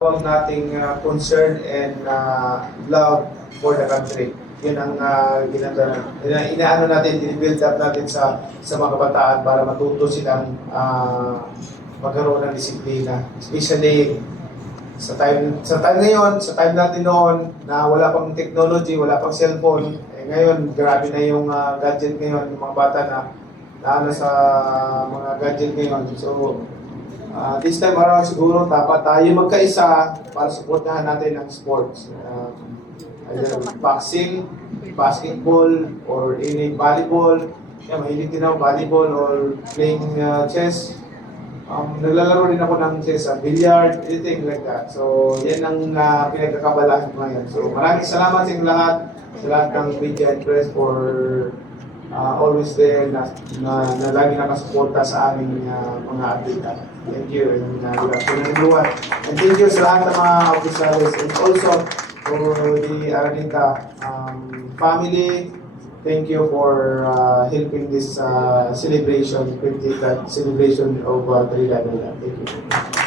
Huwag nating concern and love for the country. Yun ang inaano natin, build up natin sa mga kabataan para matuto silang magkaroon ng disiplina. Especially sa time ngayon, sa time natin noon na wala pang technology, wala pang cellphone. Ngayon, grabe na yung gadget ngayon, yung mga bata na sa mga gadget ngayon. So, this time around siguro dapat tayo magkaisa para suportahan natin ang sports. Either boxing, basketball, or any volleyball. Yeah, mahilig din ako volleyball or playing chess. Naglalaro rin ako ng chess, billiard, anything like that. So, yan ang pinagkakabalahan ko ngayon. So, maraming salamat sa inyo lahat, sa lahat ng media and press for always there na lagi nakasuporta sa aming mga atleta. Thank you and good afternoon everyone. And thank you sa lahat ng mga officials and also for the Araneta family. Thank you for helping this celebration, 50th celebration of Trinidad. Thank you.